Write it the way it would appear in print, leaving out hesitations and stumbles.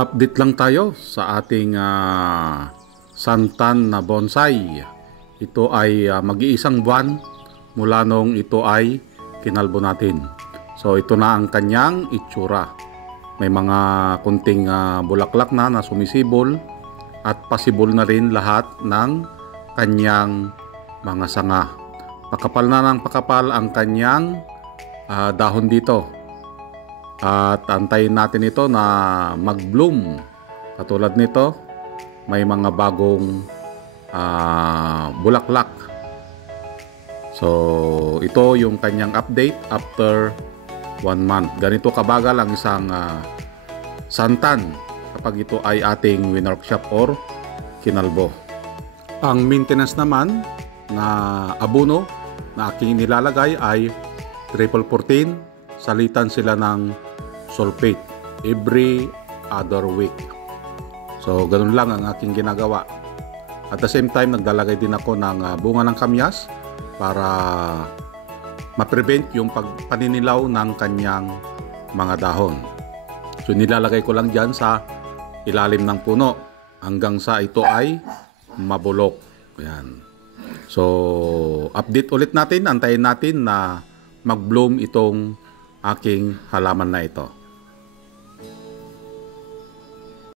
Update lang tayo sa ating santan na bonsai. Ito ay mag-iisang buwan mula nung ito ay kinalbo natin. So ito na ang kanyang itsura. May mga kunting bulaklak na sumisibol at pasibol na rin lahat ng kanyang mga sanga. Pakapal na ng pakapal ang kanyang dahon dito. At antayin natin ito na mag-bloom. Katulad nito, may mga bagong bulaklak. So, ito yung kanyang update after 1 month. Ganito kabagal ang isang santan kapag ito ay ating winworkshop or kinalbo. Ang maintenance naman na abono na aking nilalagay ay 14-14. Salitan sila ng sulfate every other week. So ganun lang ang aking ginagawa. At the same time naglalagay din ako ng bunga ng kamyas para ma-prevent yung paninilaw ng kanyang mga dahon. So nilalagay ko lang dyan sa ilalim ng puno hanggang sa ito ay mabulok. Ayan. So update ulit natin, antayin natin na mag-bloom itong aking halaman na ito.